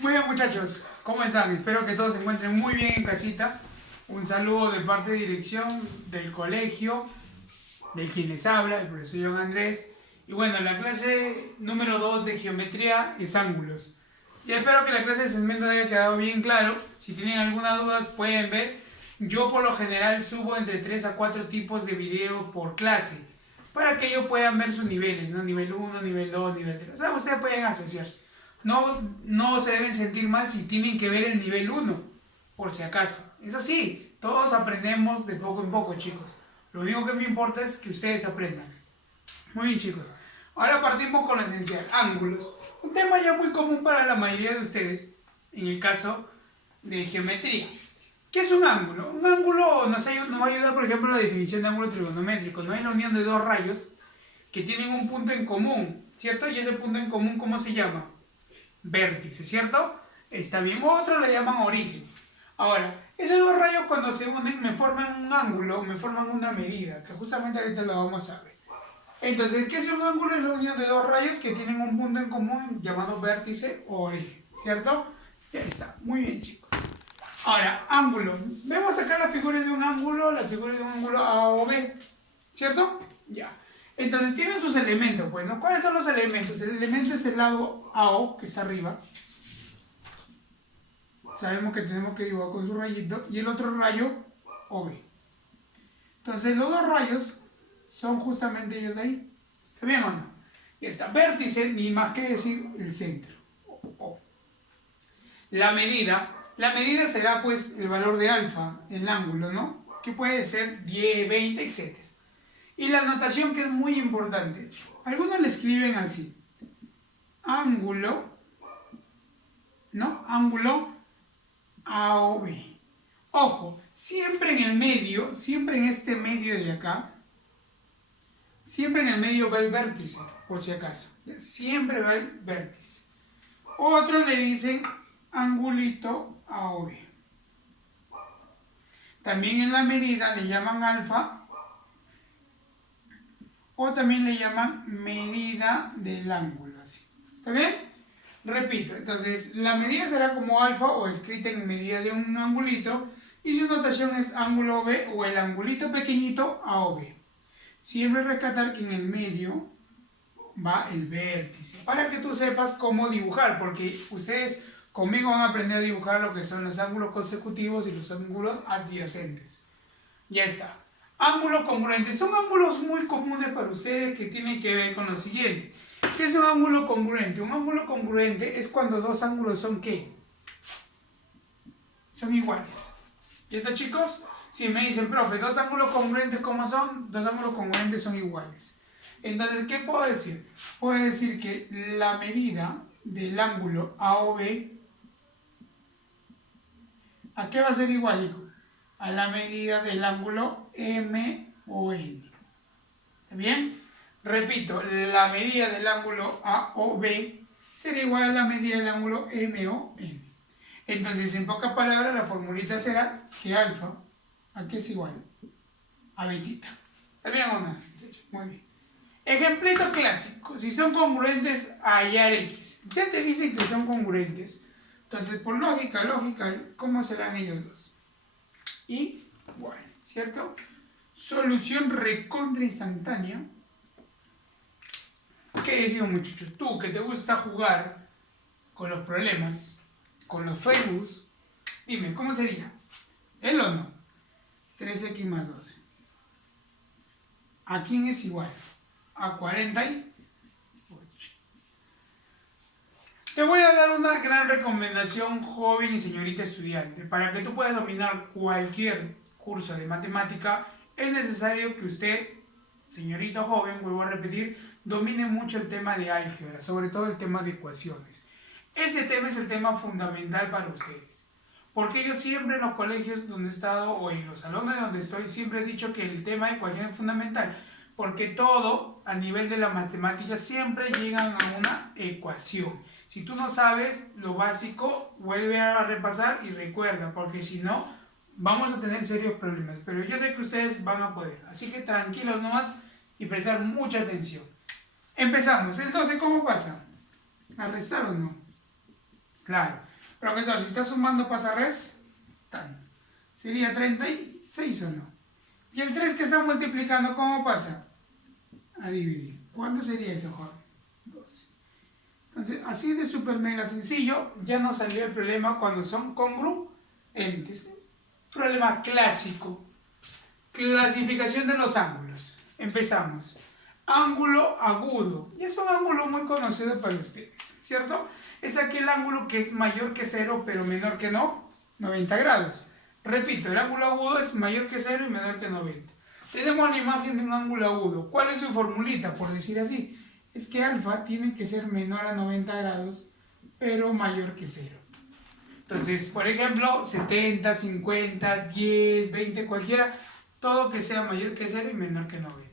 Muy bien muchachos, ¿cómo están? Espero que todos se encuentren muy bien en casita. Un saludo de parte de dirección del colegio, de quien les habla, el profesor John Andrés. Y bueno, la clase número 2 de geometría es ángulos. Y espero que la clase de segmento haya quedado bien claro. Si tienen alguna duda pueden ver. Yo por lo general subo entre 3 a 4 tipos de video por clase, para que ellos puedan ver sus niveles, ¿no? Nivel uno, nivel 2, nivel 3. O sea, ustedes pueden asociarse. No se deben sentir mal si tienen que ver el nivel uno, por si acaso. Es así, todos aprendemos de poco en poco, chicos. Lo único que me importa es que ustedes aprendan. Muy bien, chicos. Ahora partimos con lo esencial, ángulos. Un tema ya muy común para la mayoría de ustedes, en el caso de geometría. ¿Qué es un ángulo? Un ángulo nos va a ayudar, por ejemplo, a la definición de ángulo trigonométrico. No hay la unión de dos rayos que tienen un punto en común, ¿cierto? Y ese punto en común, ¿cómo se llama? Vértice, ¿cierto? Está bien, otros le llaman origen. Ahora, esos dos rayos cuando se unen me forman un ángulo, me forman una medida, que justamente ahorita lo vamos a ver. Entonces, ¿qué es un ángulo? Es la unión de dos rayos que tienen un punto en común llamado vértice o origen, ¿cierto? Ya está, muy bien chicos. Ahora, ángulo. Vemos acá la figura de un ángulo, la figura de un ángulo A o B, ¿cierto? Ya. Entonces tienen sus elementos, pues, ¿no? ¿Cuáles son los elementos? El elemento es el lado AO, que está arriba. Sabemos que tenemos que dibujar con su rayito. Y el otro rayo, OB. Entonces los dos rayos son justamente ellos de ahí. ¿Está bien o no? Y está vértice, ni más que decir el centro. O. La medida será pues el valor de alfa, el ángulo, ¿no? Que puede ser 10, 20, etc. Y la notación que es muy importante. Algunos le escriben así. Ángulo, ¿no? Ángulo AOB. Ojo, siempre en el medio, siempre en este medio de acá, siempre en el medio va el vértice, por si acaso. Siempre va el vértice. Otros le dicen angulito AOB. También en la medida le llaman alfa, o también le llaman medida del ángulo, así. ¿Está bien? Repito, entonces la medida será como alfa o escrita en medida de un angulito y su notación es ángulo B o el angulito pequeñito AOB. Siempre rescatar que en el medio va el vértice, para que tú sepas cómo dibujar, porque ustedes conmigo van a aprender a dibujar lo que son los ángulos consecutivos y los ángulos adyacentes. Ya está. Ángulos congruentes. Son ángulos muy comunes para ustedes que tienen que ver con lo siguiente. ¿Qué es un ángulo congruente? Un ángulo congruente es cuando dos ángulos son ¿qué? Son iguales. ¿Ya está, chicos? Si me dicen, profe, dos ángulos congruentes, ¿cómo son? Dos ángulos congruentes son iguales. Entonces, ¿qué puedo decir? Puedo decir que la medida del ángulo AOB, ¿a qué va a ser igual, hijo? A la medida del ángulo MON. ¿Está bien? Repito, la medida del ángulo AOB será igual a la medida del ángulo MON. Entonces, en pocas palabras, la formulita será que alfa, ¿a qué es igual? A betita. ¿Está bien o no? Muy bien. Ejemplito clásico. Si son congruentes a hallar X. Ya te dicen que son congruentes. Entonces, por lógica, ¿cómo serán ellos dos? Igual, ¿cierto? Solución recontra instantánea. ¿Qué decimos, muchachos? Tú que te gusta jugar con los problemas, con los Facebook, dime, ¿cómo sería? ¿Él o no? 3x más 12. ¿A quién es igual? A 48. Te voy a dar una gran recomendación, joven y señorita estudiante. Para que tú puedas dominar cualquier curso de matemática, es necesario que usted, señorita joven, vuelvo a repetir, domine mucho el tema de álgebra, sobre todo el tema de ecuaciones. Este tema es el tema fundamental para ustedes. Porque yo siempre en los colegios donde he estado o en los salones donde estoy, siempre he dicho que el tema de ecuación es fundamental. Porque todo a nivel de la matemática siempre llegan a una ecuación. Si tú no sabes lo básico, vuelve a repasar y recuerda, porque si no, vamos a tener serios problemas. Pero yo sé que ustedes van a poder. Así que tranquilos nomás y prestar mucha atención. Empezamos. El 12, ¿cómo pasa? ¿A restar o no? Claro. Profesor, si está sumando pasa res, tan. Sería 36 o no. Y el 3 que está multiplicando, ¿cómo pasa? A dividir. ¿Cuánto sería eso, Juan? 12. Entonces, así de súper mega sencillo, ya nos salió el problema cuando son congruentes. Problema clásico. Clasificación de los ángulos. Empezamos. Ángulo agudo. Y es un ángulo muy conocido para ustedes, ¿cierto? Es aquel ángulo que es mayor que 0, pero menor que 90 grados. Repito, el ángulo agudo es mayor que 0 y menor que 90. Tenemos la imagen de un ángulo agudo. ¿Cuál es su formulita, por decir así? Es que alfa tiene que ser menor a 90 grados, pero mayor que 0. Entonces, por ejemplo, 70, 50, 10, 20, cualquiera, todo que sea mayor que 0 y menor que 90.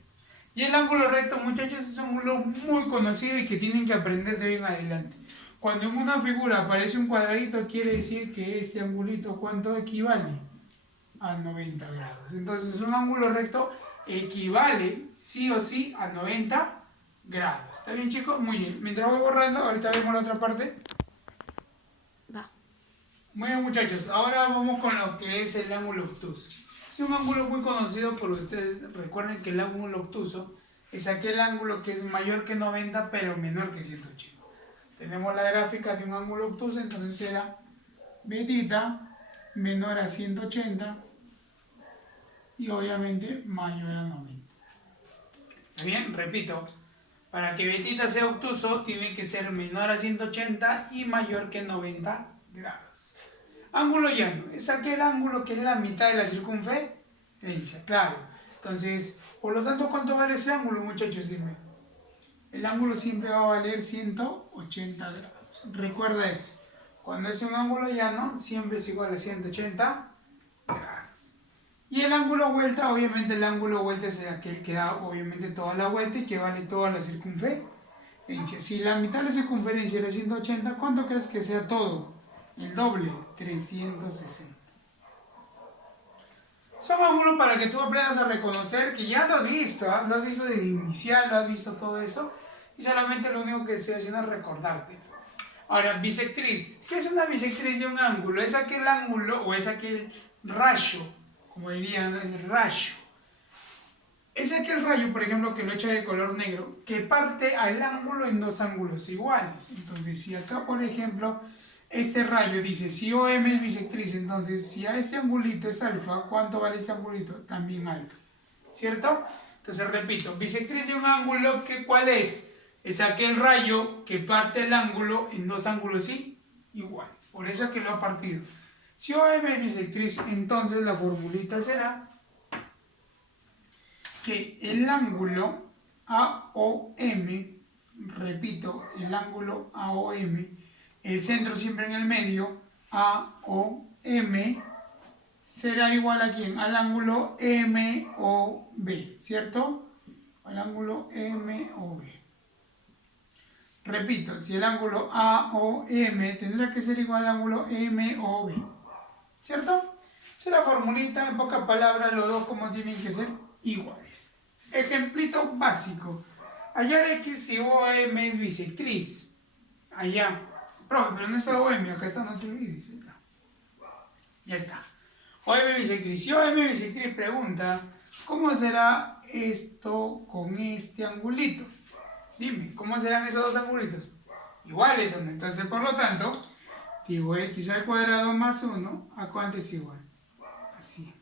Y el ángulo recto, muchachos, es un ángulo muy conocido y que tienen que aprender de hoy en adelante. Cuando en una figura aparece un cuadradito, quiere decir que este angulito, ¿cuánto equivale? A 90 grados. Entonces, un ángulo recto equivale sí o sí a 90 grados. ¿Está bien, chicos? Muy bien. Mientras voy borrando, ahorita vemos la otra parte. Va. Muy bien, muchachos. Ahora vamos con lo que es el ángulo obtuso. Es un ángulo muy conocido por ustedes. Recuerden que el ángulo obtuso es aquel ángulo que es mayor que 90 pero menor que 180. Tenemos la gráfica de un ángulo obtuso, entonces será betita menor a 180 y obviamente mayor a 90. ¿Está bien? Repito, para que betita sea obtuso tiene que ser menor a 180 y mayor que 90 grados. Ángulo llano, es aquel ángulo que es la mitad de la circunferencia, claro. Entonces, por lo tanto, ¿cuánto vale ese ángulo, muchachos? Dime. El ángulo siempre va a valer 180 grados. Recuerda eso. Cuando es un ángulo llano, siempre es igual a 180 grados. Y el ángulo vuelta, obviamente el ángulo vuelta es aquel que da obviamente toda la vuelta y que vale toda la circunferencia. Si la mitad de la circunferencia era 180, ¿cuánto crees que sea todo? El doble, 360. Son ángulos para que tú aprendas a reconocer que ya lo has visto, ¿eh? Lo has visto desde inicial, lo has visto todo eso, y solamente lo único que estoy haciendo es recordarte. Ahora, bisectriz. ¿Qué es una bisectriz de un ángulo? Es aquel ángulo o es aquel rayo, como dirían, el rayo. Es aquel rayo, por ejemplo, que lo echa de color negro, que parte al ángulo en dos ángulos iguales. Entonces, si acá, por ejemplo, este rayo dice, si OM es bisectriz, entonces si a este angulito es alfa, ¿cuánto vale este angulito? También alfa, ¿cierto? Entonces repito, bisectriz de un ángulo, ¿cuál es? Es aquel rayo que parte el ángulo en dos ángulos iguales, por eso es que lo ha partido. Si OM es bisectriz, entonces la formulita será que el ángulo AOM, repito, el ángulo AOM, el centro siempre en el medio, AOM, será igual a ¿quién? Al ángulo MOB, ¿cierto? Al ángulo MOB. Repito, si el ángulo AOM tendrá que ser igual al ángulo MOB, ¿cierto? Esa es la formulita, en pocas palabras, los dos como tienen que ser iguales. Ejemplito básico. Hallar X si OM es bisectriz. Allá. Profe, pero no está OM, acá está, no te olvides. Ya está. OM bisectriz. Si OM bisectriz pregunta, ¿cómo será esto con este angulito? Dime, ¿cómo serán esos dos angulitos? Iguales, ¿no? Entonces, por lo tanto, digo X al cuadrado más 1, ¿a cuánto es igual? Así.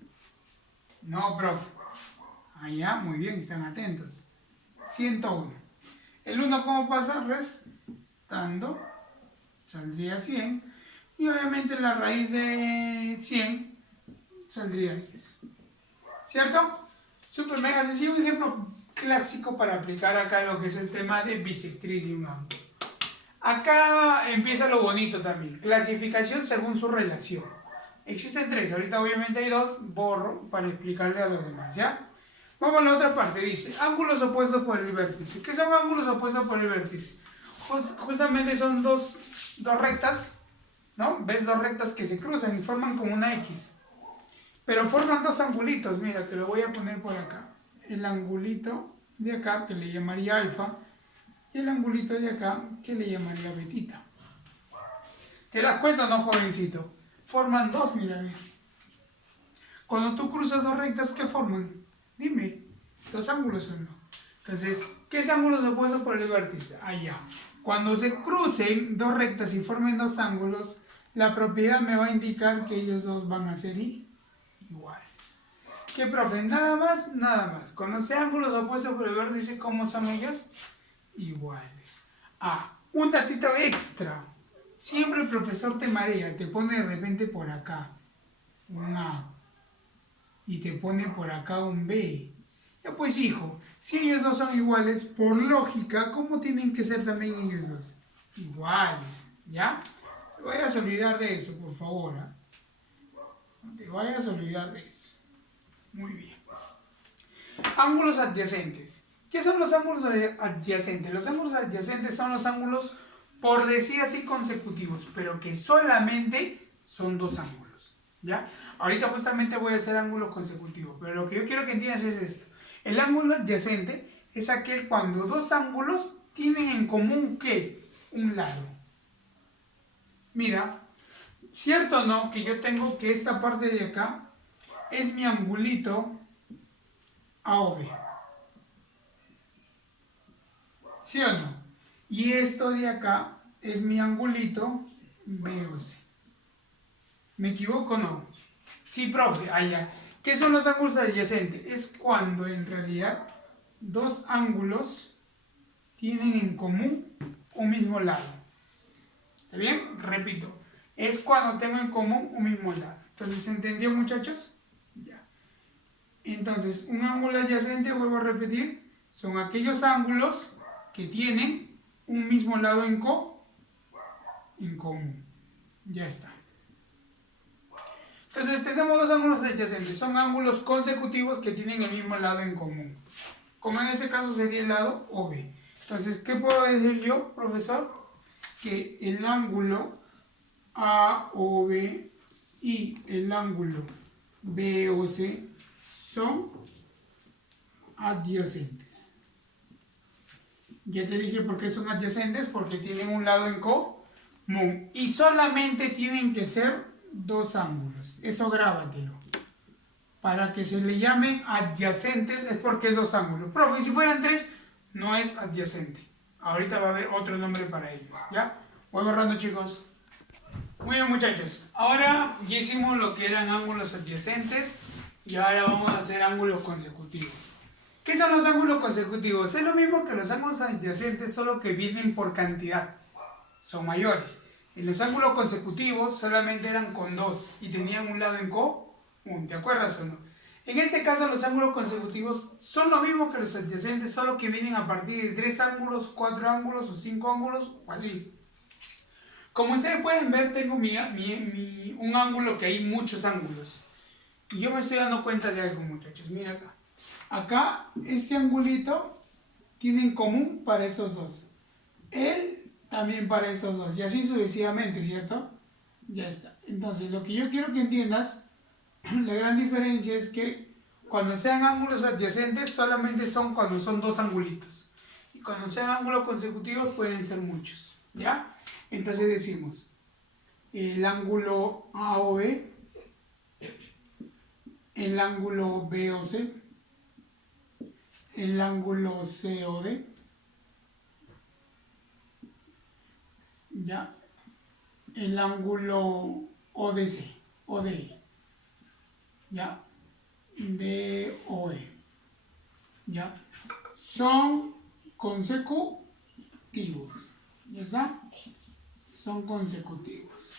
No, profe. Allá, muy bien, están atentos. 101. El 1, ¿cómo pasa? Restando. Saldría 100. Y obviamente la raíz de 100 saldría 10. ¿Cierto? Súper mega sencillo. Un ejemplo clásico para aplicar acá lo que es el tema de bisectriz de un ángulo. Acá empieza lo bonito también. Clasificación según su relación. Existen tres. Ahorita obviamente hay dos. Borro para explicarle a los demás, ¿ya? Vamos a la otra parte. Dice, ángulos opuestos por el vértice. ¿Qué son ángulos opuestos por el vértice? Justamente son dos rectas, ¿no? ¿Ves? Dos rectas que se cruzan y forman como una X. Pero forman dos angulitos. Mira, te lo voy a poner por acá. El angulito de acá, que le llamaría alfa, y el angulito de acá, que le llamaría betita. ¿Te das cuenta, no, jovencito? Forman dos, mira. Cuando tú cruzas dos rectas, ¿qué forman? Dime, ¿dos ángulos o no? Entonces, ¿qué es ángulos opuestos por el vértice? Allá. Cuando se crucen dos rectas y formen dos ángulos, la propiedad me va a indicar que ellos dos van a ser iguales. ¿Qué, profe? Nada más, nada más. Cuando sean ángulos opuestos por el vértice, ¿cómo son ellos? Iguales. Un datito extra. Siempre el profesor te marea, te pone de repente por acá un A y te pone por acá un B. Ya pues, hijo, si ellos dos son iguales, por lógica, ¿cómo tienen que ser también ellos dos? Iguales, ¿ya? No te vayas a olvidar de eso, por favor. No te vayas a olvidar de eso. Muy bien. Ángulos adyacentes. ¿Qué son los ángulos adyacentes? Los ángulos adyacentes son los ángulos, por decir así, consecutivos, pero que solamente son dos ángulos, ¿ya? Ahorita justamente voy a hacer ángulos consecutivos, pero lo que yo quiero que entiendas es esto. El ángulo adyacente es aquel cuando dos ángulos tienen en común, ¿qué? Un lado. Mira, ¿cierto o no que yo tengo que esta parte de acá es mi angulito AOB? ¿Sí o no? Y esto de acá es mi angulito BOC. ¿Me equivoco o no? Sí, profe, allá. ¿Qué son los ángulos adyacentes? Es cuando en realidad dos ángulos tienen en común un mismo lado. ¿Está bien? Repito. Es cuando tengo en común un mismo lado. Entonces, ¿se entendió, muchachos? Ya. Entonces, un ángulo adyacente, vuelvo a repetir, son aquellos ángulos que tienen un mismo lado en común. Ya está. Entonces tenemos dos ángulos adyacentes, son ángulos consecutivos que tienen el mismo lado en común. Como en este caso sería el lado OB. Entonces, ¿qué puedo decir yo, profesor? Que el ángulo AOB y el ángulo BOC son adyacentes. Ya te dije por qué son adyacentes, porque tienen un lado en común. Y solamente tienen que ser dos ángulos. Eso grábatelo. Para que se le llamen adyacentes es porque es dos ángulos. Profe, si fueran tres, no es adyacente. Ahorita va a haber otro nombre para ellos. ¿Ya? Voy borrando, chicos. Muy bien, muchachos. Ahora ya hicimos lo que eran ángulos adyacentes y ahora vamos a hacer ángulos consecutivos. ¿Qué son los ángulos consecutivos? Es lo mismo que los ángulos adyacentes, solo que vienen por cantidad. Son mayores. En los ángulos consecutivos solamente eran con dos y tenían un lado en común. ¿Te acuerdas o no? En este caso los ángulos consecutivos son lo mismo que los adyacentes, solo que vienen a partir de 3 ángulos, 4 ángulos o 5 ángulos o así. Como ustedes pueden ver, tengo un ángulo que hay muchos ángulos. Y yo me estoy dando cuenta de algo, muchachos. Mira acá. Acá, este angulito tiene en común para estos dos. Él también para estos dos. Y así sucesivamente, ¿cierto? Ya está. Entonces, lo que yo quiero que entiendas, la gran diferencia es que cuando sean ángulos adyacentes, solamente son cuando son dos angulitos. Y cuando sean ángulos consecutivos, pueden ser muchos. ¿Ya? Entonces decimos, el ángulo AOB, el ángulo BOC, el ángulo COD, ¿ya? El ángulo ODI, ¿ya? DOE, ¿ya? Son consecutivos, ¿ya está? Son consecutivos.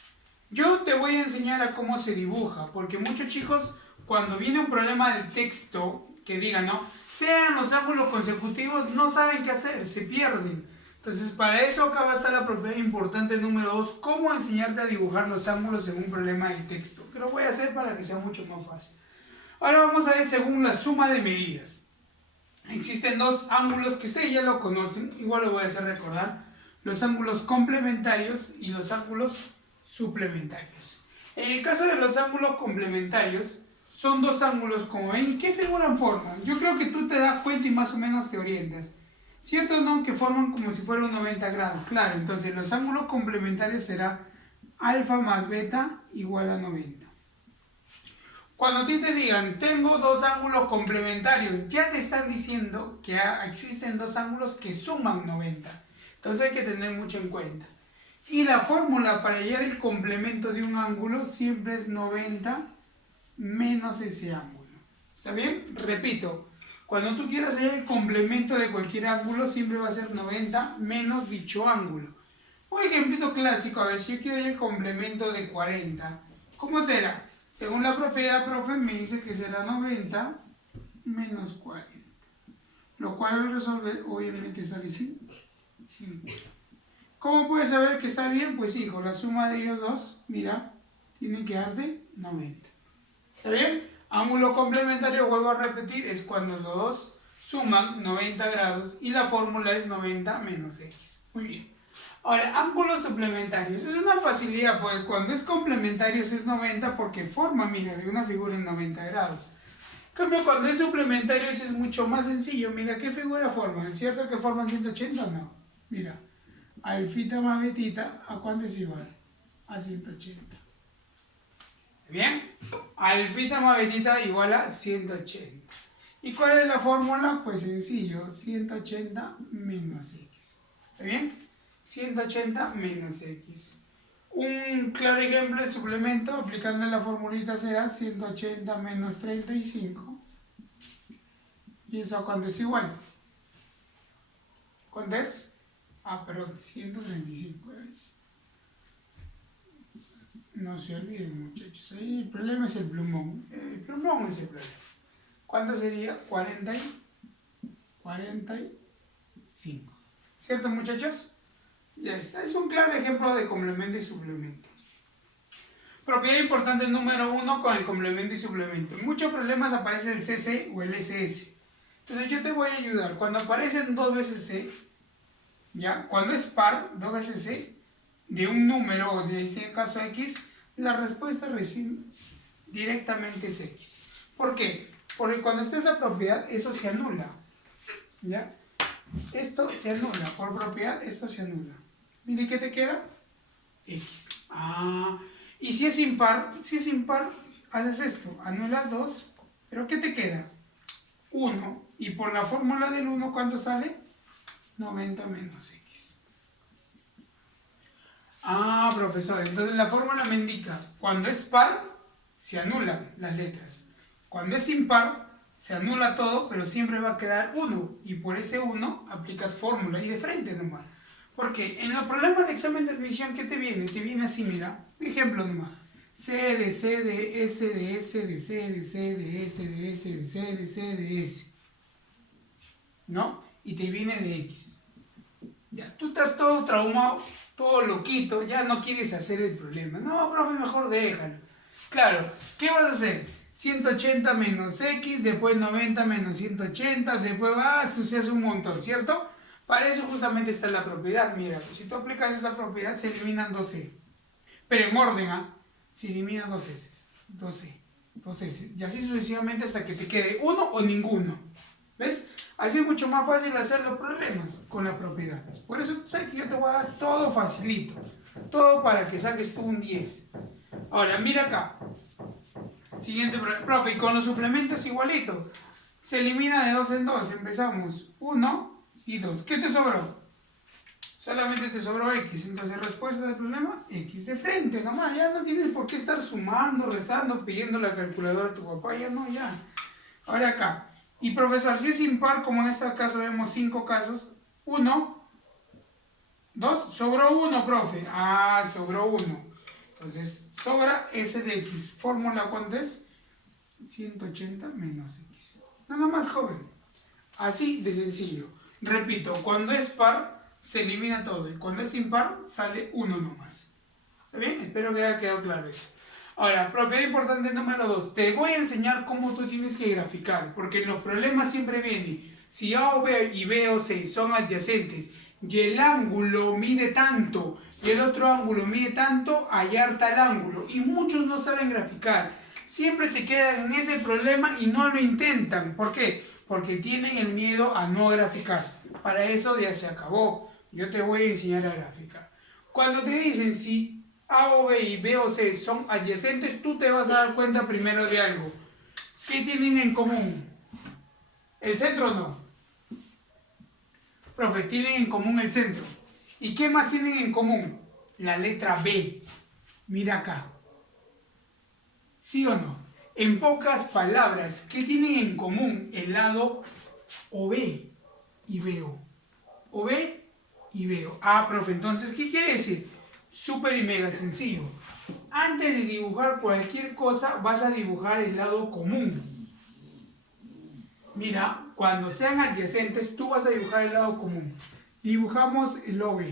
Yo te voy a enseñar a cómo se dibuja, porque muchos chicos, cuando viene un problema del texto, que digan, ¿no? Sean los ángulos consecutivos, no saben qué hacer, se pierden. Entonces, para eso acá va a estar la propiedad importante número 2, cómo enseñarte a dibujar los ángulos en un problema de texto. Que lo voy a hacer para que sea mucho más fácil. Ahora vamos a ver según la suma de medidas. Existen dos ángulos que ustedes ya lo conocen, igual lo voy a hacer recordar. Los ángulos complementarios y los ángulos suplementarios. En el caso de los ángulos complementarios, son dos ángulos como ven. ¿Y qué figuran forman? Yo creo que tú te das cuenta y más o menos te orientas. ¿Cierto o no? Que forman como si fuera un 90 grados. Claro, entonces los ángulos complementarios será alfa más beta igual a 90. Cuando a ti te digan, tengo dos ángulos complementarios, ya te están diciendo que existen dos ángulos que suman 90. Entonces hay que tener mucho en cuenta. Y la fórmula para hallar el complemento de un ángulo siempre es 90 menos ese ángulo. ¿Está bien? Repito, cuando tú quieras hallar el complemento de cualquier ángulo, siempre va a ser 90 menos dicho ángulo. Un ejemplito clásico, a ver, si yo quiero hallar el complemento de 40, ¿cómo será? Según la propiedad, profe, me dice que será 90 menos 40. Lo cual al resolver, obviamente sale 50. ¿Cómo puedes saber que está bien? Pues hijo, la suma de ellos dos, mira, tiene que dar de 90. ¿Está bien? Ángulo complementario, vuelvo a repetir, es cuando los dos suman 90 grados y la fórmula es 90 menos x. Muy bien. Ahora, ángulos suplementarios. Es una facilidad, porque cuando es complementarios es 90 porque forma, mira, de una figura en 90 grados. En cambio, cuando es suplementarios es mucho más sencillo. Mira, ¿qué figura forman? ¿Es cierto que forman 180 o no? Mira, alfita más betita, ¿a cuánto es igual? A 180. ¿Bien? Alfita más betita igual a 180. ¿Y cuál es la fórmula? Pues sencillo, 180 menos x. ¿Está bien? 180 menos x. Un claro ejemplo de suplemento aplicando la formulita será 180 menos 35. ¿Y eso a cuánto es igual? ¿Cuánto es? Perdón, 135 es. No se olviden, muchachos. Ahí el problema es el plumón. El plumón es el problema. ¿Cuánto sería? 45. ¿Cierto, muchachos? Ya está. Es un claro ejemplo de complemento y suplemento. Propiedad importante número 1 con el complemento y suplemento. En muchos problemas aparece el CC o el SS. Entonces yo te voy a ayudar. Cuando aparecen dos veces C, ¿ya? Cuando es par, dos veces C, de un número, o de este caso X, la respuesta recién directamente es X. ¿Por qué? Porque cuando está esa propiedad, eso se anula. ¿Ya? Esto se anula. Por propiedad, esto se anula. Mire, ¿qué te queda? X. Y si es impar, haces esto. Anulas 2. ¿Pero qué te queda? 1. Y por la fórmula del 1, ¿cuánto sale? 90 menos X. Profesor, entonces la fórmula me indica, cuando es par, se anulan las letras. Cuando es impar, se anula todo, pero siempre va a quedar 1. Y por ese 1 aplicas fórmula y de frente nomás. Porque en los problemas de examen de admisión, ¿qué te viene? Te viene así, mira. Ejemplo nomás. C de C de S de S de C de C de S de S de C de C de S. ¿No? Y te viene de X. Ya, tú estás todo traumado, todo loquito, ya no quieres hacer el problema. No, profe, mejor déjalo. Claro, ¿qué vas a hacer? 180 menos X, después 90 menos 180, después se hace un montón, ¿cierto? Para eso justamente está la propiedad. Mira, pues si tú aplicas esta propiedad, se eliminan 2C. Pero en orden, se eliminan 2 S, 2C, 2 S. Y así sucesivamente hasta que te quede uno o ninguno. ¿Ves? Así es mucho más fácil hacer los problemas con la propiedad. Por eso tú sabes que yo te voy a dar todo facilito. Todo para que saques tú un 10. Ahora, mira acá. Siguiente problema. Profe, y con los suplementos igualito. Se elimina de 2 en 2. Empezamos 1 y 2. ¿Qué te sobró? Solamente te sobró X. Entonces, respuesta del problema, X de frente. Nomás, ya no tienes por qué estar sumando, restando, pidiendo la calculadora a tu papá. Ya no, ya. Ahora acá. Y profesor, si es impar, como en este caso vemos 5 casos, 1, 2, sobró 1, profe. Sobró 1. Entonces, sobra S de X. ¿Fórmula cuánto es? 180 menos X. Nada más, joven. Así de sencillo. Repito, cuando es par, se elimina todo. Y cuando es impar, sale 1 nomás. ¿Está bien? Espero que haya quedado claro eso. Ahora, propiedad importante número 2. Te voy a enseñar cómo tú tienes que graficar. Porque en los problemas siempre viene. Si A o B y B o C son adyacentes y el ángulo mide tanto y el otro ángulo mide tanto, hallar tal ángulo. Y muchos no saben graficar. Siempre se quedan en ese problema y no lo intentan. ¿Por qué? Porque tienen el miedo a no graficar. Para eso ya se acabó. Yo te voy a enseñar a graficar. Cuando te dicen si A o B y B o C son adyacentes, tú te vas a dar cuenta primero de algo. ¿Qué tienen en común? ¿El centro o no? Profe, tienen en común el centro. ¿Y qué más tienen en común? La letra B. Mira acá. ¿Sí o no? En pocas palabras, ¿qué tienen en común el lado OB y BO? OB y BO. Ah, profe, entonces, ¿qué quiere decir? Súper y mega sencillo. Antes de dibujar cualquier cosa, vas a dibujar el lado común. Mira, cuando sean adyacentes, tú vas a dibujar el lado común. Dibujamos el OB.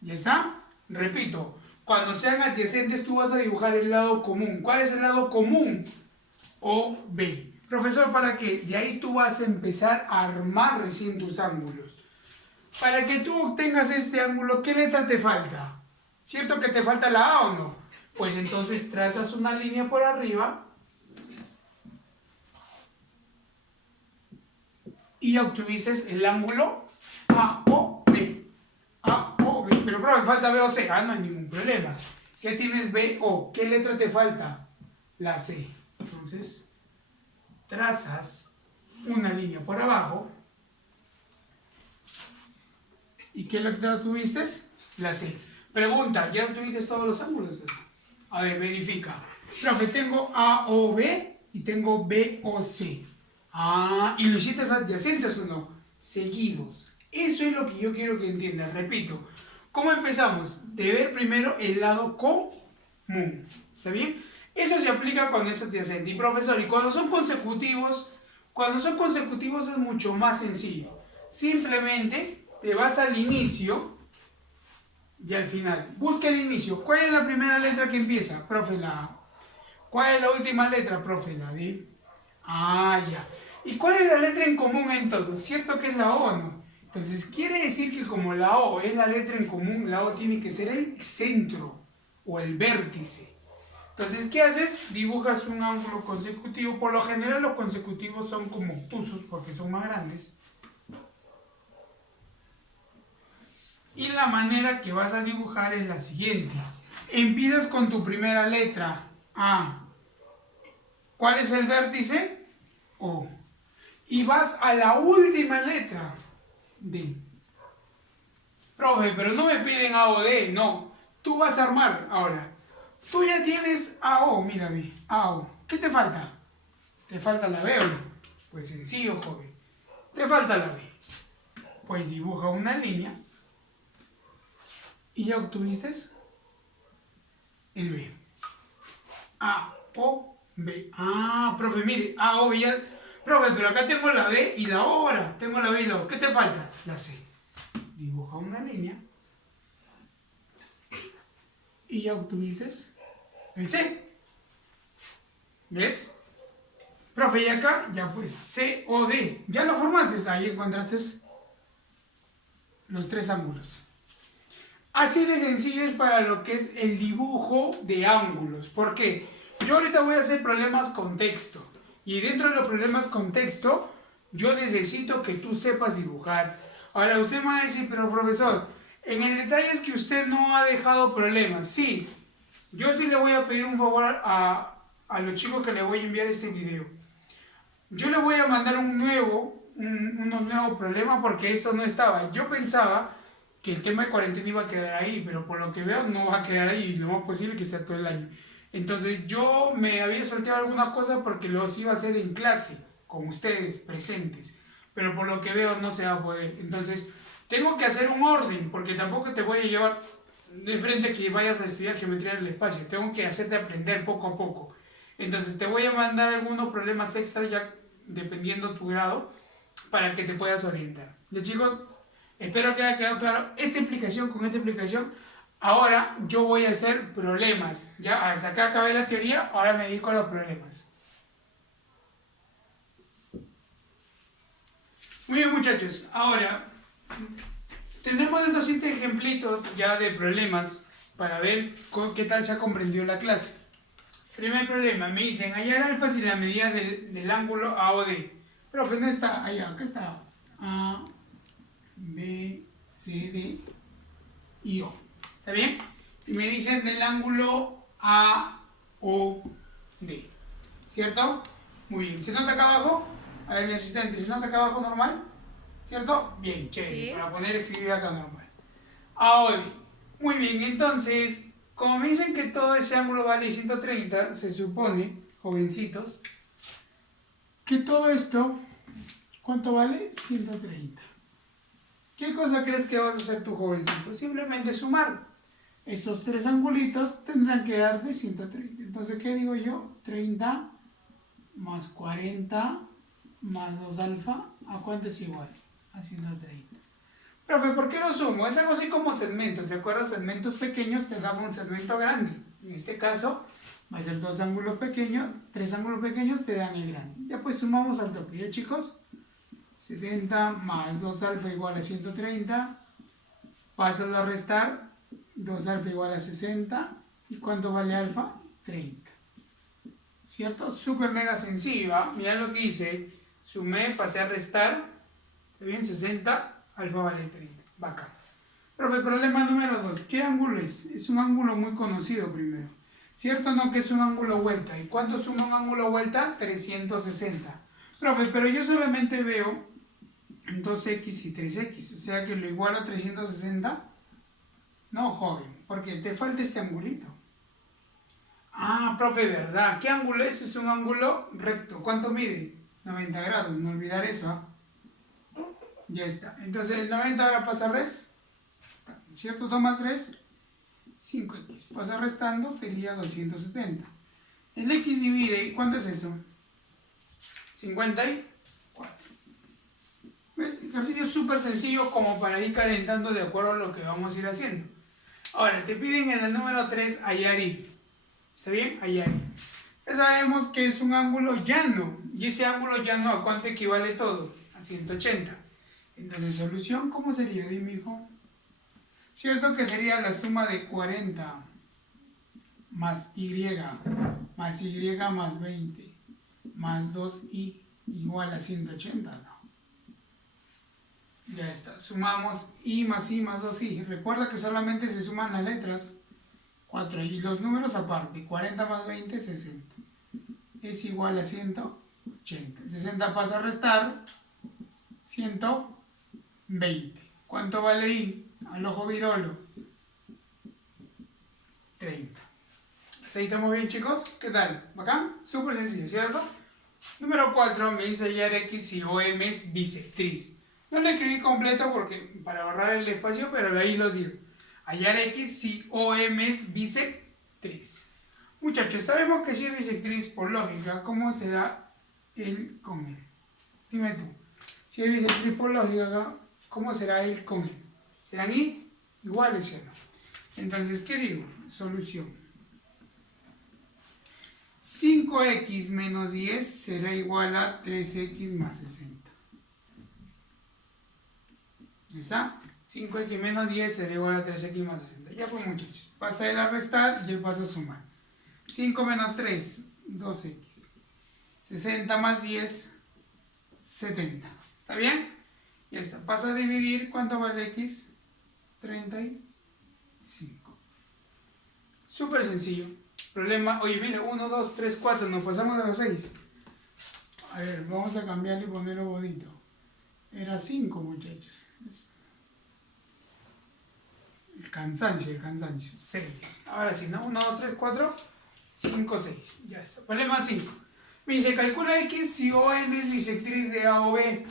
¿Ya está? Repito, cuando sean adyacentes, tú vas a dibujar el lado común. ¿Cuál es el lado común? OB. Profesor, ¿para qué? De ahí tú vas a empezar a armar recién tus ángulos. Para que tú obtengas este ángulo, ¿qué letra te falta? ¿Cierto que te falta la A o no? Pues entonces trazas una línea por arriba y ya obtuviste el ángulo AOB. AOB. Pero profe, falta B o C. Ah, no hay ningún problema. ¿Qué tienes B o? ¿Qué letra te falta? La C. Entonces, trazas una línea por abajo. ¿Y qué letra tuviste? La C. Pregunta, ¿ya tuviste todos los ángulos? A ver, verifica. Profe, tengo A o B y tengo B o C. Ah, ¿y los hiciste adyacentes o no? Seguidos. Eso es lo que yo quiero que entiendas. Repito, ¿cómo empezamos? De ver primero el lado común. ¿Está bien? Eso se aplica cuando es adyacente. Y profesor, y cuando son consecutivos es mucho más sencillo. Simplemente te vas al inicio y al final. Busca el inicio. ¿Cuál es la primera letra que empieza? Profe, la A. ¿Cuál es la última letra? Profe, la D. Ah, ya. ¿Y cuál es la letra en común en todos? ¿Cierto que es la O o no? Entonces quiere decir que como la O es la letra en común, la O tiene que ser el centro o el vértice. Entonces, ¿qué haces? Dibujas un ángulo consecutivo. Por lo general los consecutivos son como obtusos porque son más grandes. Y la manera que vas a dibujar es la siguiente. Empiezas con tu primera letra, A. ¿Cuál es el vértice? O. Y vas a la última letra, D. Profe, pero no me piden A o D, no. Tú vas a armar ahora. Tú ya tienes AO, mírame, AO. ¿Qué te falta? ¿Te falta la B o no? Pues sencillo, joven. Te falta la B. Pues dibuja una línea y ya obtuviste el B. A, O, B. Ah, profe, mire, A, O, B ya. Profe, pero acá tengo la B y la O ahora. Tengo la B y la O. ¿Qué te falta? La C. Dibuja una línea y ya obtuviste el C. ¿Ves? Profe, y acá, ya pues, C, O, D. Ya lo formaste, ahí encontraste los tres ángulos. Así de sencillo es para lo que es el dibujo de ángulos. ¿Por qué? Yo ahorita voy a hacer problemas con texto. Y dentro de los problemas con texto, yo necesito que tú sepas dibujar. Ahora, usted me va a decir, pero profesor, en el detalle es que usted no ha dejado problemas. Sí, yo sí le voy a pedir un favor a los chicos que le voy a enviar este video. Yo le voy a mandar unos nuevos problemas porque eso no estaba. Yo pensaba que el tema de cuarentena iba a quedar ahí, pero por lo que veo no va a quedar ahí y lo más posible que sea todo el año. Entonces yo me había salteado algunas cosas porque los iba a hacer en clase, con ustedes presentes, pero por lo que veo no se va a poder. Entonces tengo que hacer un orden porque tampoco te voy a llevar de frente que vayas a estudiar geometría del espacio. Tengo que hacerte aprender poco a poco. Entonces te voy a mandar algunos problemas extra ya dependiendo tu grado para que te puedas orientar. Ya chicos, espero que haya quedado claro esta explicación con esta explicación. Ahora yo voy a hacer problemas. Ya hasta acá acabé la teoría, ahora me dedico a los problemas. Muy bien muchachos, ahora tenemos estos 7 ejemplitos ya de problemas para ver qué tal se ha comprendido la clase. Primer problema, me dicen hallar alfa sin la medida del ángulo AOD. Profe, no está allá, acá está A, B, C, D y O. ¿Está bien? Y me dicen el ángulo AOD. ¿Cierto? Muy bien. ¿Se nota acá abajo? A ver, mi asistente, ¿se nota acá abajo normal? ¿Cierto? Bien, chévere. Sí. Para poner escribir acá normal. Ahora, muy bien, entonces, como me dicen que todo ese ángulo vale 130, se supone, jovencitos, que todo esto, ¿cuánto vale? 130. ¿Qué cosa crees que vas a hacer tú, jovencito? Simplemente sumar. Estos tres angulitos tendrán que darte 130. Entonces, ¿qué digo yo? 30 más 40 más 2 alfa, ¿a cuánto es igual? A 130. Profe, ¿por qué lo sumo? Es algo así como segmentos, ¿de acuerdo? Segmentos pequeños te dan un segmento grande. En este caso, va a ser dos ángulos pequeños, tres ángulos pequeños te dan el grande. Ya pues sumamos al toque, ¿ya chicos? 70 más 2 alfa igual a 130. Pasas a restar, 2 alfa igual a 60. ¿Y cuánto vale alfa? 30. ¿Cierto? Súper mega sencillo, ¿ah? Mirad lo que hice. Sumé, pasé a restar. ¿Está bien? 60, alfa vale 30. Bacán. Profe, problema número 2. ¿Qué ángulo es? Es un ángulo muy conocido primero. ¿Cierto o no que es un ángulo vuelta? ¿Y cuánto suma un ángulo vuelta? 360. Profe, pero yo solamente veo 2x y 3x. O sea que lo igual a 360. No, joven. Porque te falta este angulito. Ah, profe, ¿verdad? ¿Qué ángulo es? Es un ángulo recto. ¿Cuánto mide? 90 grados. No olvidar eso, ¿ah? Ya está. Entonces el 90 ahora pasa a res. ¿Cierto? 2 más 3, 5x. Pasa restando, sería 270. El x divide, ¿cuánto es eso? 54. ¿Ves? Ejercicio súper sencillo como para ir calentando de acuerdo a lo que vamos a ir haciendo. Ahora, te piden en el número 3 hallar y. ¿Está bien? Hallar y. Ya sabemos que es un ángulo llano. ¿Y ese ángulo llano a cuánto equivale todo? A 180. Entonces, solución, ¿cómo sería? Dime, hijo. ¿Cierto que sería la suma de 40 más y más 20 más 2y igual a 180? No. Ya está. Sumamos y más 2y. Recuerda que solamente se suman las letras 4 y los números aparte. 40 más 20, 60. Es igual a 180. 60 pasa a restar 120. ¿Cuánto vale i? Al ojo virolo. 30. ¿Hasta ahí estamos bien, chicos? ¿Qué tal? ¿Bacán? Súper sencillo, ¿cierto? Número 4 me dice hallar x si OM es bisectriz. No lo escribí completo porque para ahorrar el espacio, pero ahí lo digo. Hallar x si OM es bisectriz. Muchachos, sabemos que si es bisectriz por lógica, ¿cómo será el con él? Dime tú. Si es bisectriz por lógica, ¿cómo será el con él? ¿Serán iguales o no? Entonces, ¿qué digo? Solución. 5x menos 10 será igual a 3x más 60. ¿Está? 5x menos 10 será igual a 3x más 60. Ya pues, muchachos. Pasa él a restar y él pasa a sumar. 5 menos 3, 2x. 60 más 10, 70. ¿Está bien? Ya está. Pasa a dividir. ¿Cuánto vale x? 35. Súper sencillo. Problema, oye, mire, 1, 2, 3, 4, nos pasamos a las 6. A ver, vamos a cambiarle y ponerlo bonito. Era 5, muchachos. El cansancio, 6. Ahora sí, ¿no? 1, 2, 3, 4, 5, 6. Ya está. Problema 5. Me dice, calcula x si OM es bisectriz de A o B.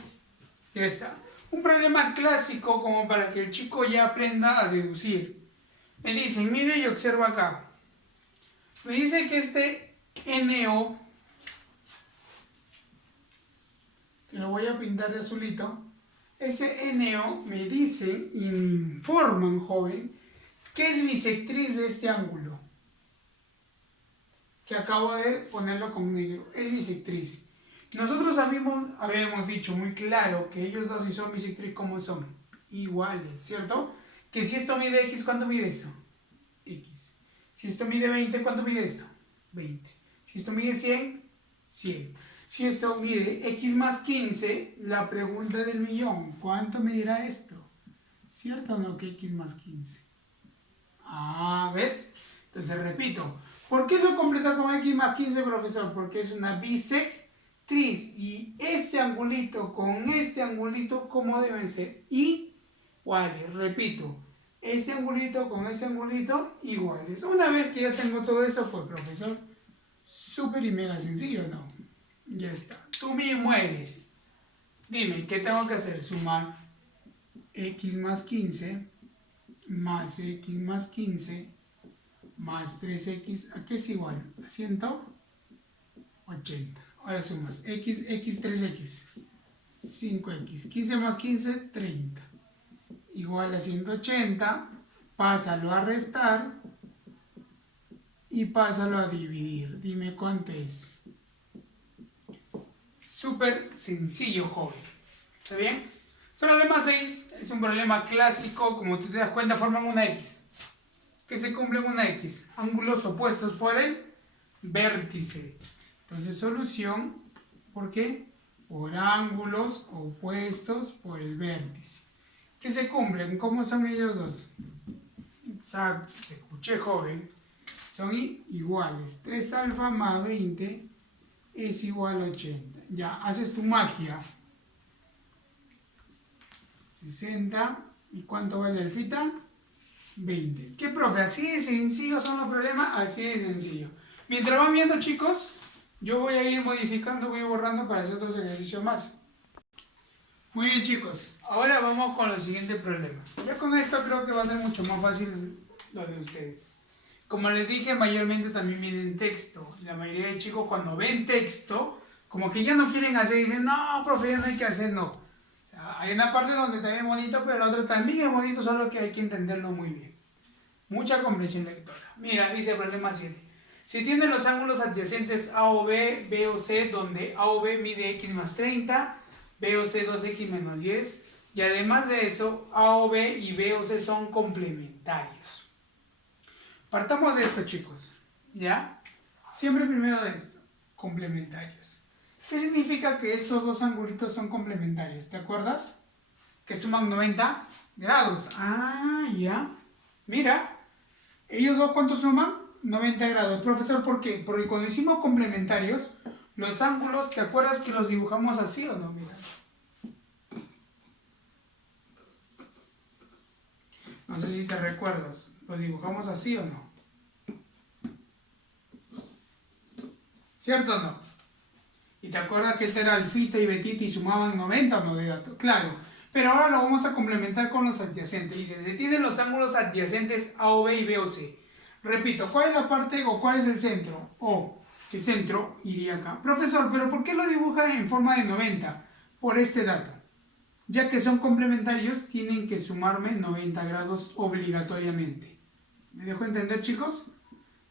Ya está. Un problema clásico como para que el chico ya aprenda a deducir. Me dicen, mire y observa acá. Me dice que este NO, que lo voy a pintar de azulito, ese NO me dicen y me informan, joven, que es bisectriz de este ángulo. Que acabo de ponerlo con negro. Es bisectriz. Nosotros habíamos dicho muy claro que ellos dos, si son bisectriz, ¿cómo son? Iguales, ¿cierto? Que si esto mide x, ¿cuánto mide esto? X. Si esto mide 20, ¿cuánto mide esto? 20. Si esto mide 100, 100. Si esto mide x más 15, la pregunta del millón, ¿cuánto medirá esto? ¿Cierto o no que x más 15? Ah, ¿ves? Entonces repito, ¿por qué lo completo con x más 15, profesor? Porque es una bisectriz y este angulito con este angulito, ¿cómo deben ser? Iguales, repito, este angulito con este angulito iguales. Una vez que ya tengo todo eso, pues profesor, súper y mega sencillo, ¿no? Ya está. Tú mismo eres. Dime, ¿qué tengo que hacer? Sumar x más 15 más x más 15 más 3x, ¿a qué es igual? A 180. Ahora sumas x, 3x, 5x, 15 más 15, 30. Igual a 180, pásalo a restar y pásalo a dividir. Dime cuánto es. Súper sencillo, joven. ¿Está bien? Problema 6 es un problema clásico, como tú te das cuenta, forman una X. Que se cumple en una X. Ángulos opuestos por el vértice. Entonces, solución, ¿por qué? Por ángulos opuestos por el vértice. ¿Qué se cumplen? ¿Cómo son ellos dos? Exacto, te escuché, joven. Son iguales. 3 alfa más 20 es igual a 80. Ya, haces tu magia. 60. ¿Y cuánto vale alfita? 20. ¿Qué, profe? ¿Así de sencillo son los problemas? Así de sencillo. Mientras van viendo, chicos, yo voy a ir modificando, voy a ir borrando para hacer otros ejercicios más. Muy bien, chicos. Ahora vamos con los siguientes problemas. Ya con esto creo que va a ser mucho más fácil lo de ustedes. Como les dije, mayormente también viene en texto. La mayoría de chicos cuando ven texto, como que ya no quieren hacer, dicen, no, profe, ya no hay que hacer, no. O sea, hay una parte donde también es bonito, pero la otra también es bonito, solo que hay que entenderlo muy bien. Mucha comprensión lectora. Mira, dice el problema 7. Si tienen los ángulos adyacentes A o B, B o C, donde A o B mide x más 30, B o C 2x menos 10, y además de eso, A o B y B o C son complementarios. Partamos de esto, chicos, ¿ya? Siempre primero de esto, complementarios. ¿Qué significa que estos dos angulitos son complementarios? ¿Te acuerdas? Que suman 90 grados. Ah, ya. Mira, ellos dos, ¿cuánto suman? 90 grados. Profesor, ¿por qué? Porque cuando hicimos complementarios, los ángulos, ¿te acuerdas que los dibujamos así o no? Mira. No sé si te recuerdas. ¿Los dibujamos así o no? ¿Cierto o no? ¿Y te acuerdas que este era alfita y betita y sumaban 90 o no de datos? Claro. Pero ahora lo vamos a complementar con los adyacentes. Dice, se tienen los ángulos adyacentes A o B y B o C. Repito, ¿cuál es la parte o cuál es el centro? O, el centro iría acá. Profesor, ¿pero por qué lo dibuja en forma de 90? Por este dato. Ya que son complementarios, tienen que sumarme 90 grados obligatoriamente. ¿Me dejo entender, chicos?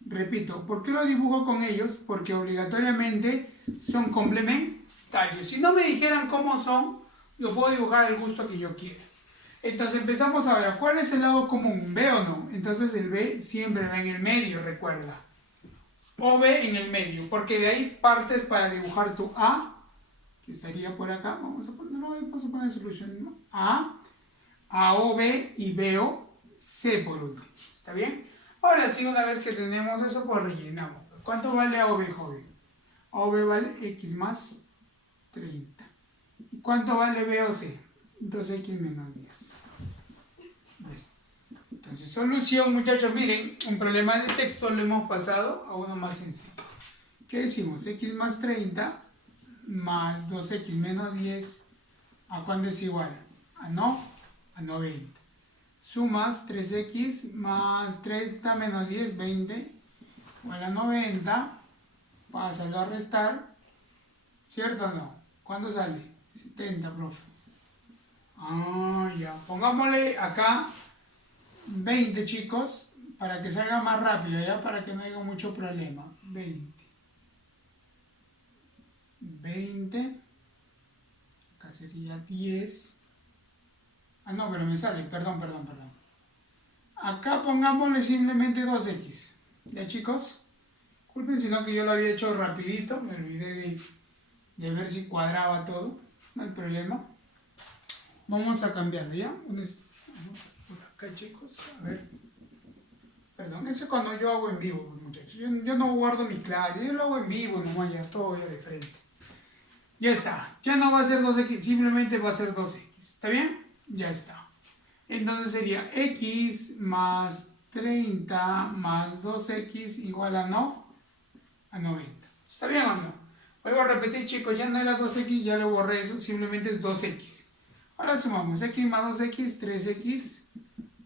Repito, ¿por qué lo dibujo con ellos? Porque obligatoriamente son complementarios. Si no me dijeran cómo son, lo puedo dibujar al gusto que yo quiera. Entonces empezamos a ver, ¿cuál es el lado común? ¿B o no? Entonces el B siempre va en el medio, recuerda. O B en el medio, porque de ahí partes para dibujar tu A, que estaría por acá. Vamos a poner solución, ¿no? A o B y B o C por último. ¿Está bien? Ahora sí, una vez que tenemos eso, pues rellenamos. ¿Cuánto vale A o B, joven? A o B vale X más 30. ¿Y cuánto vale B o C? Entonces X menos 10. ¿Ves? Entonces, solución, muchachos, miren, un problema de texto lo hemos pasado a uno más sencillo. ¿Qué decimos? X más 30 más 2X menos 10, ¿a cuándo es igual? A 90. Sumas 3X más 30 menos 10, 20, igual a 90, pásalo a restar, ¿cierto o no? ¿Cuándo sale? 70, profe. Ah, ya. Pongámosle acá 20, chicos, para que salga más rápido, ya, para que no haya mucho problema. 20. Acá sería 10. Ah, no, pero me sale, perdón. Acá pongámosle simplemente 2x. ¿Ya, chicos? Disculpen, sino que yo lo había hecho rapidito, me olvidé de ver si cuadraba todo. No hay problema. Vamos a cambiarlo, ¿ya? Por acá, chicos, a ver. Perdón, eso es cuando yo hago en vivo, muchachos. Yo no guardo mis clases, yo lo hago en vivo nomás, ya todo ya de frente. Ya está, ya no va a ser 2x, simplemente va a ser 2x. ¿Está bien? Ya está. Entonces sería x más 30 más 2x igual a 90. ¿Está bien o no? Vuelvo a repetir, chicos, ya no era 2x, ya lo borré eso, simplemente es 2x. Ahora sumamos x más 2x, 3x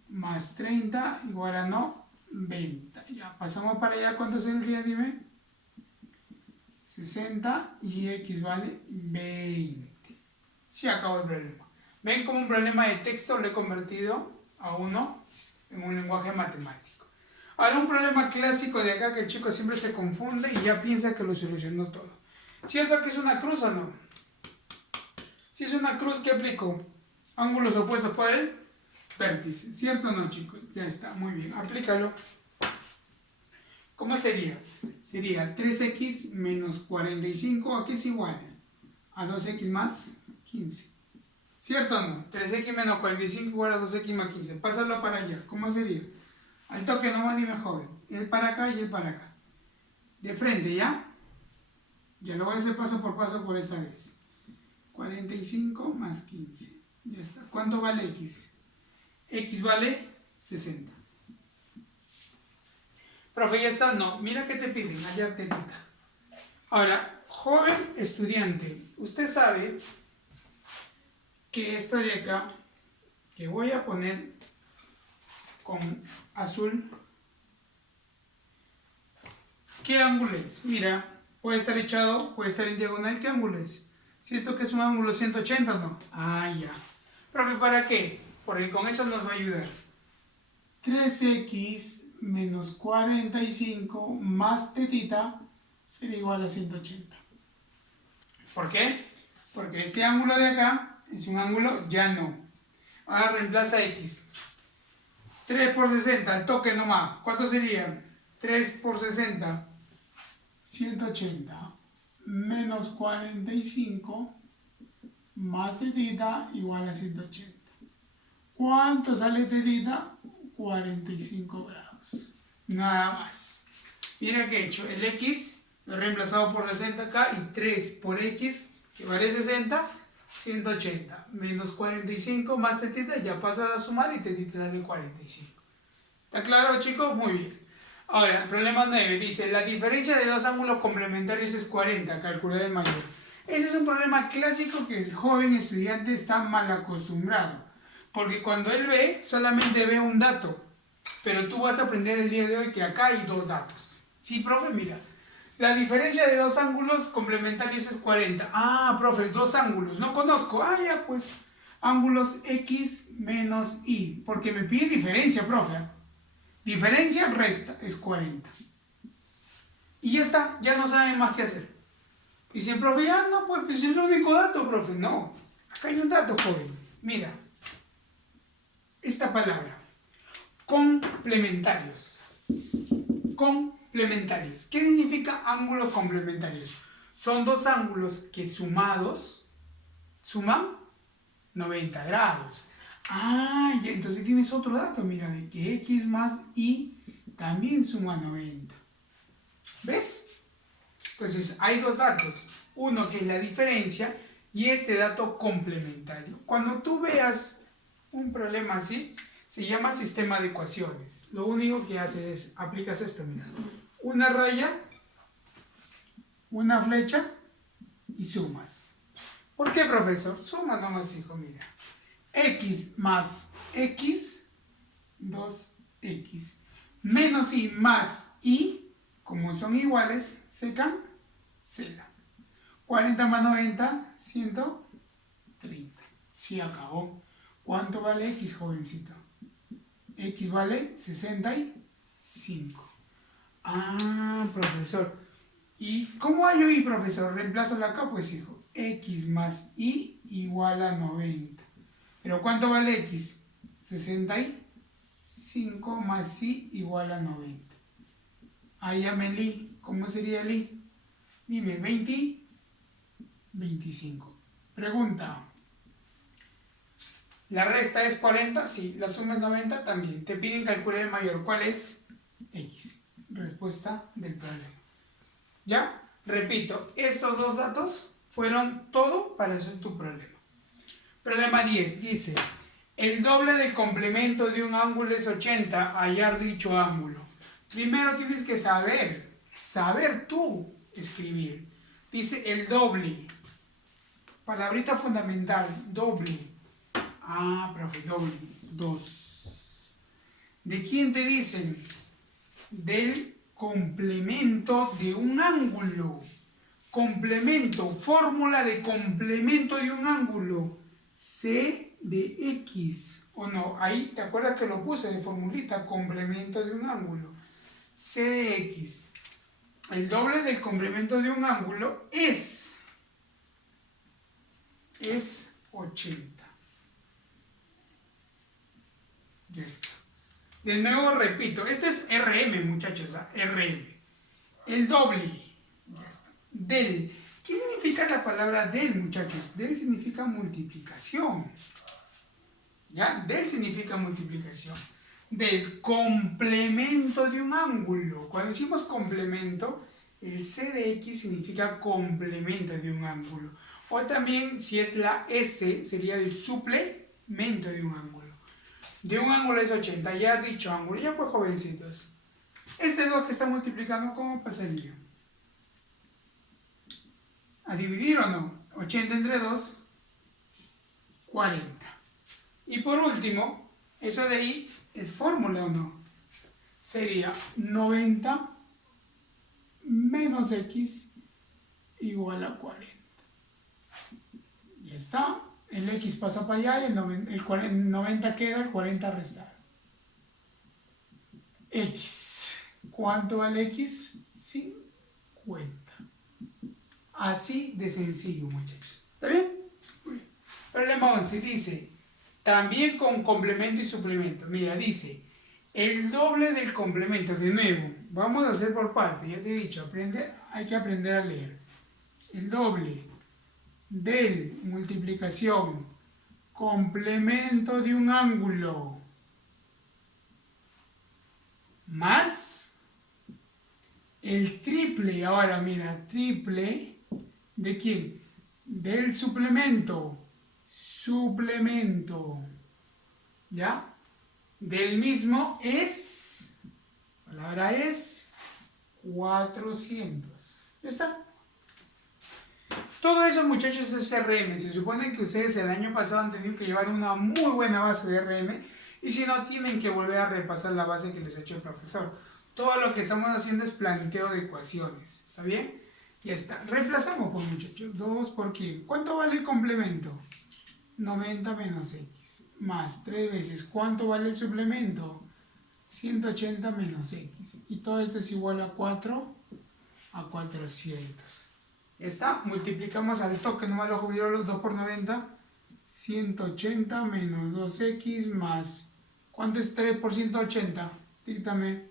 más 30 igual a 90. Ya, pasamos para allá, ¿cuánto saldría? Dime. 60 y x vale 20. Se acabó el problema. ¿Ven cómo un problema de texto lo he convertido a uno en un lenguaje matemático? Ahora un problema clásico de acá que el chico siempre se confunde y ya piensa que lo solucionó todo. ¿Cierto que es una cruz o no? Si es una cruz, ¿qué aplico? Ángulos opuestos por el vértice. ¿Cierto o no, chicos? Ya está, muy bien. Aplícalo. ¿Cómo sería? Sería 3x menos 45, ¿a qué es igual? A 2x más 15. ¿Cierto o no? 3x menos 45 igual a 2x más 15. Pásalo para allá. ¿Cómo sería? Al toque no va ni me joven. Él para acá y él para acá. De frente, ¿ya? Ya lo voy a hacer paso por esta vez. 45 más 15. Ya está. ¿Cuánto vale x? X vale 60. Profe, ya está. No, mira que te piden. Hallar tetita. Ahora, joven estudiante, usted sabe que esto de acá, que voy a poner con azul, ¿qué ángulo es? Mira, puede estar echado, puede estar en diagonal. ¿Qué ángulo es? ¿Cierto que es un ángulo 180 o no? Ah, ya. Profe, ¿para qué? Porque con eso nos va a ayudar. 3x menos 45 más tetita sería igual a 180. ¿Por qué? Porque este ángulo de acá es un ángulo llano. Ahora reemplaza x. 3 por 60, al toque nomás. ¿Cuánto sería? 3 por 60, 180. Menos 45 más tetita igual a 180. ¿Cuánto sale tetita? 45 grados. Nada más. Mira que he hecho. El x lo he reemplazado por 60 acá y 3 por x, que vale 60, 180. Menos 45 más tetita, ya pasas a sumar y tetita sale 45. ¿Está claro, chicos? Muy bien. Ahora, problema 9. Dice, la diferencia de dos ángulos complementarios es 40. Calcular el mayor. Ese es un problema clásico que el joven estudiante está mal acostumbrado. Porque cuando él ve, solamente ve un dato. Pero tú vas a aprender el día de hoy que acá hay dos datos. Sí, profe, mira. La diferencia de dos ángulos complementarios es 40. Ah, profe, dos ángulos. No conozco. Ah, ya, pues. Ángulos x menos y. Porque me pide diferencia, profe. Diferencia, resta, es 40. Y ya está, ya no saben más qué hacer. Y si el profe, ya no, pues es el único dato, profe. No, acá hay un dato, joven. Mira, esta palabra, complementarios. Complementarios. ¿Qué significa ángulos complementarios? Son dos ángulos que sumados suman 90 grados. Ah, y entonces tienes otro dato, mira, de que x más y también suma 90. ¿Ves? Entonces hay dos datos. Uno que es la diferencia y este dato complementario. Cuando tú veas un problema así, se llama sistema de ecuaciones. Lo único que haces es, aplicas esto, mira. Una raya, una flecha y sumas. ¿Por qué, profesor? Suma nomás, hijo, mira. X más X, 2X. Menos Y más Y, como son iguales, se cancelan. 40 más 90, 130. Se acabó. ¿Cuánto vale X, jovencito? X vale 65. Ah, profesor. ¿Y cómo hay Y, profesor? Reemplázalo acá, pues, hijo. X más Y igual a 90. ¿Pero cuánto vale X? 65 más Y igual a 90. Ahí llame el Y. ¿Cómo sería el Y? Dime, 20, 25. Pregunta. ¿La resta es 40? Sí. ¿La suma es 90? También. Te piden calcular el mayor. ¿Cuál es? X. Respuesta del problema. ¿Ya? Repito, estos dos datos fueron todo para hacer tu problema. Problema 10 dice, el doble del complemento de un ángulo es 80, hallar dicho ángulo. Primero tienes que saber tú escribir. Dice el doble. Palabrita fundamental, doble. Ah, profe, doble. 2. ¿De quién te dicen? Del complemento de un ángulo. Complemento, fórmula de complemento de un ángulo. C de X. ¿O no? Ahí, ¿te acuerdas que lo puse de formulita? Complemento de un ángulo. C de X. El doble del complemento de un ángulo es 80. Ya está. De nuevo repito, esto es RM, muchachos, RM. El doble. Ya está. Del. ¿Qué significa la palabra del, muchachos? Del significa multiplicación. ¿Ya? Del significa multiplicación. Del complemento de un ángulo. Cuando decimos complemento, el C de X significa complemento de un ángulo. O también, si es la S, sería el suplemento de un ángulo. De un ángulo es 80, ya dicho ángulo, ya pues jovencitos. Este 2 que está multiplicando, ¿cómo pasaría? ¿A dividir o no? 80 entre 2, 40. Y por último, eso de ahí es fórmula o no. Sería 90 menos X igual a 40. Ya está. El X pasa para allá y el 90 queda, el 40 restar. X. ¿Cuánto vale X? 50. Así de sencillo, muchachos. ¿Está bien? Muy bien. Problema 11 dice, también con complemento y suplemento. Mira, dice, el doble del complemento. De nuevo, vamos a hacer por parte. Ya te he dicho, hay que aprender a leer. El doble del multiplicación complemento de un ángulo más el triple. Ahora mira, triple ¿de quién? Del suplemento. ¿Ya? Del mismo es, palabra es 400. ¿Ya está? Todo eso, muchachos, es RM. Se supone que ustedes el año pasado han tenido que llevar una muy buena base de RM y si no, tienen que volver a repasar la base que les ha hecho el profesor. Todo lo que estamos haciendo es planteo de ecuaciones. ¿Está bien? Ya está. Reemplazamos, pues, muchachos. 2 por ¿qué? ¿Cuánto vale el complemento? 90 menos X. Más 3 veces. ¿Cuánto vale el suplemento? 180 menos X. Y todo esto es igual a 4 a 400. Esta multiplicamos al toque, nomás lo jubilo los 2 por 90, 180 menos 2x más, ¿cuánto es 3 por 180? Dígame,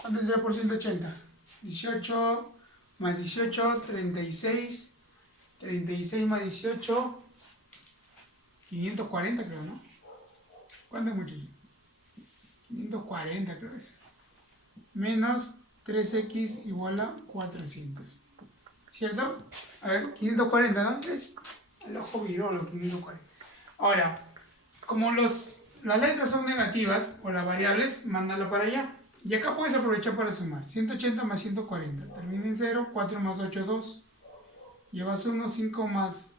¿cuánto es 3 por 180? 18 más 18, 36, 36 más 18, 540 creo, ¿no? ¿Cuánto es mucho? 540 creo que es. Menos 3x igual a 400. ¿Cierto? A ver, 540, ¿no? Es el ojo virolo, 540. Ahora, como las letras son negativas, o las variables, mándalo para allá. Y acá puedes aprovechar para sumar. 180 más 140. Termina en 0, 4 más 8, 2. Llevas 1, 5 más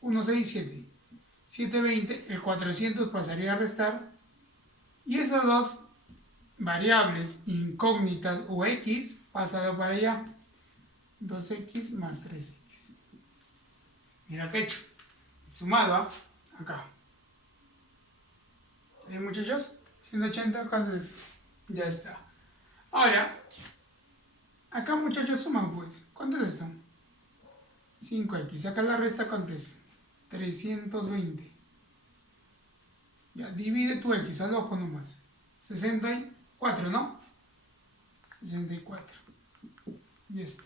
1, 6, 7. 7, 20. El 400 pasaría a restar. Y esas dos variables incógnitas o x pasado para allá. 2x más 3x. Mira qué hecho. Sumado acá. ¿Sí, muchachos? 180, ¿cuánto es? Ya está. Ahora, acá, muchachos, suman pues. ¿Cuánto es esto? 5x. Acá la resta, ¿cuánto es? 320. Ya, divide tu x al ojo nomás. 64, ¿no? 64. Ya está.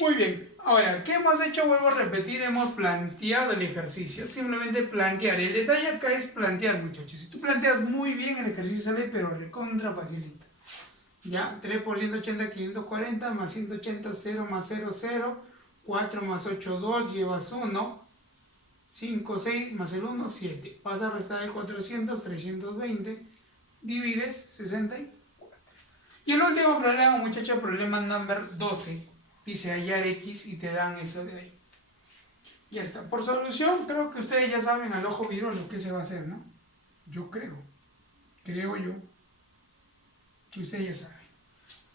Muy bien, ahora, ¿qué hemos hecho? Vuelvo a repetir, hemos planteado el ejercicio, simplemente plantear. El detalle acá es plantear, muchachos. Si tú planteas muy bien, el ejercicio sale, pero recontra facilita. Ya, 3 por 180, 540, más 180, 0 más 0, 0, 4 más 8, 2, llevas 1, 5, 6, más el 1, 7. Vas a restar de 400, 320, divides 64. Y el último problema, muchachos, problema number 12. Dice hallar X y te dan eso de ahí. Ya está. Por solución, creo que ustedes ya saben al ojo virolo lo que se va a hacer, ¿no? Yo creo yo, que ustedes ya saben.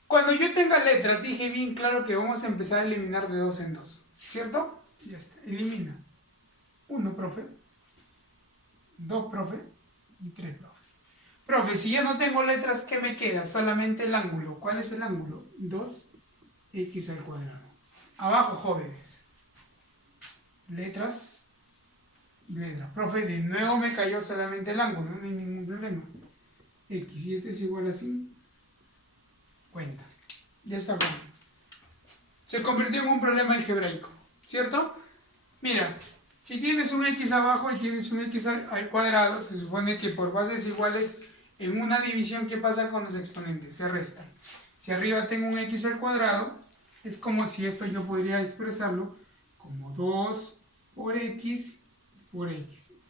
Cuando yo tenga letras, dije bien claro que vamos a empezar a eliminar de 2 en 2. ¿Cierto? Ya está. Elimina. 1, profe. 2, profe. Y 3, profe. Profe, si ya no tengo letras, ¿qué me queda? Solamente el ángulo. ¿Cuál es el ángulo? 2x al cuadrado. Abajo, jóvenes. Letras. Profe, de nuevo me cayó solamente el ángulo. No hay ningún problema. X, y este es igual a 5. Cuenta. Ya está bueno. Se convirtió en un problema algebraico. ¿Cierto? Mira, si tienes un x abajo y tienes un x al cuadrado, se supone que por bases iguales en una división, ¿qué pasa con los exponentes? Se restan. Si arriba tengo un x al cuadrado, es como si esto yo podría expresarlo como 2 por x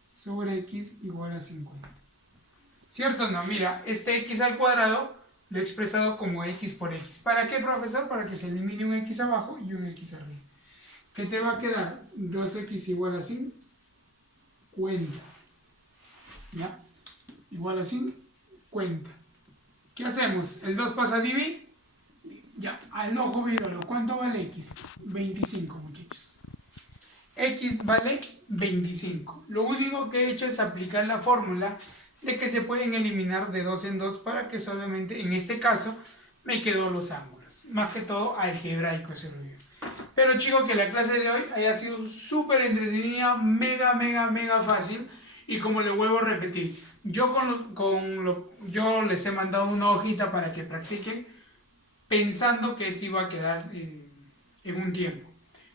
sobre x igual a 50. ¿Cierto o no? Mira, este x al cuadrado lo he expresado como x por x. ¿Para qué, profesor? Para que se elimine un x abajo y un x arriba. ¿Qué te va a quedar? 2x igual a 50. ¿Ya? Igual a 50. ¿Qué hacemos? El 2 pasa a dividir. Ya, al ojo virolo. ¿Cuánto vale x? 25, muchachos. X vale 25. Lo único que he hecho es aplicar la fórmula de que se pueden eliminar de 2 en 2 para que solamente, en este caso, me quedó los ángulos. Más que todo algebraico se lo digo. Pero chicos, que la clase de hoy haya sido súper entretenida, mega fácil. Y como le vuelvo a repetir, yo yo les he mandado una hojita para que practiquen, pensando que esto iba a quedar en un tiempo.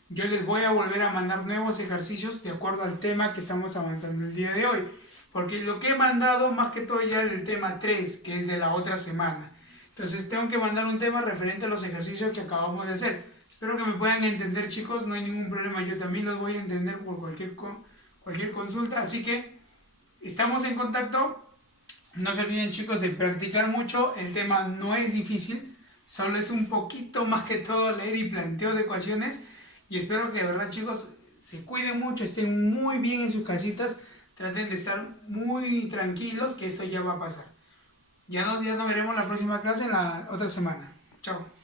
Yo les voy a volver a mandar nuevos ejercicios de acuerdo al tema que estamos avanzando el día de hoy. Porque lo que he mandado más que todo ya es el tema 3, que es de la otra semana. Entonces tengo que mandar un tema referente a los ejercicios que acabamos de hacer. Espero que me puedan entender, chicos, no hay ningún problema. Yo también los voy a entender por cualquier consulta. Así que estamos en contacto. No se olviden, chicos, de practicar mucho. El tema no es difícil, solo es un poquito más que todo leer y planteo de ecuaciones. Y espero que de verdad, chicos, se cuiden mucho, estén muy bien en sus casitas. Traten de estar muy tranquilos, que esto ya va a pasar. Ya nos veremos la próxima clase en la otra semana. Chao.